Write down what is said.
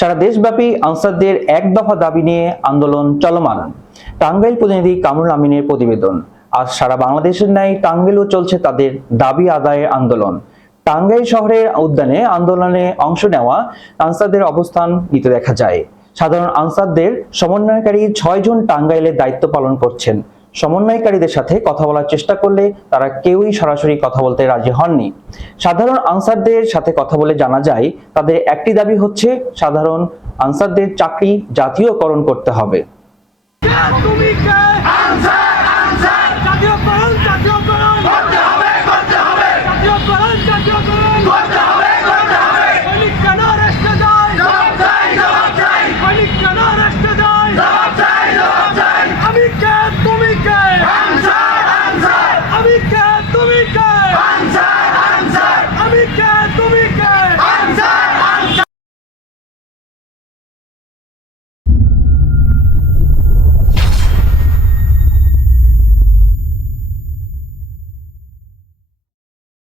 সারা দেশব্যাপী আনসারদের এক দফা দাবি নিয়ে আন্দোলন চলমান। টাঙ্গাইল প্রতিনিধি কামরুল আমিনের প্রতিবেদন। আজ সারা বাংলাদেশের ন্যায় টাঙ্গাইলেও চলছে তাদের দাবি আদায়ের আন্দোলন। টাঙ্গাইল শহরের উদ্যানে আন্দোলনে অংশ নেওয়া আনসারদের অবস্থান নিতে দেখা যায়। সাধারণ আনসারদের সমন্বয়কারী ৬ জন টাঙ্গাইলের দায়িত্ব পালন করছেন। সমন্বয়কারীদের সাথে কথা বলার চেষ্টা করলে তারা কেউই সরাসরি কথা বলতে রাজি হননি। সাধারণ আনসারদের সাথে কথা বলে জানা যায়, তাদের একটি দাবি হচ্ছে সাধারণ আনসারদের চাকরি জাতীয়করণ করতে হবে।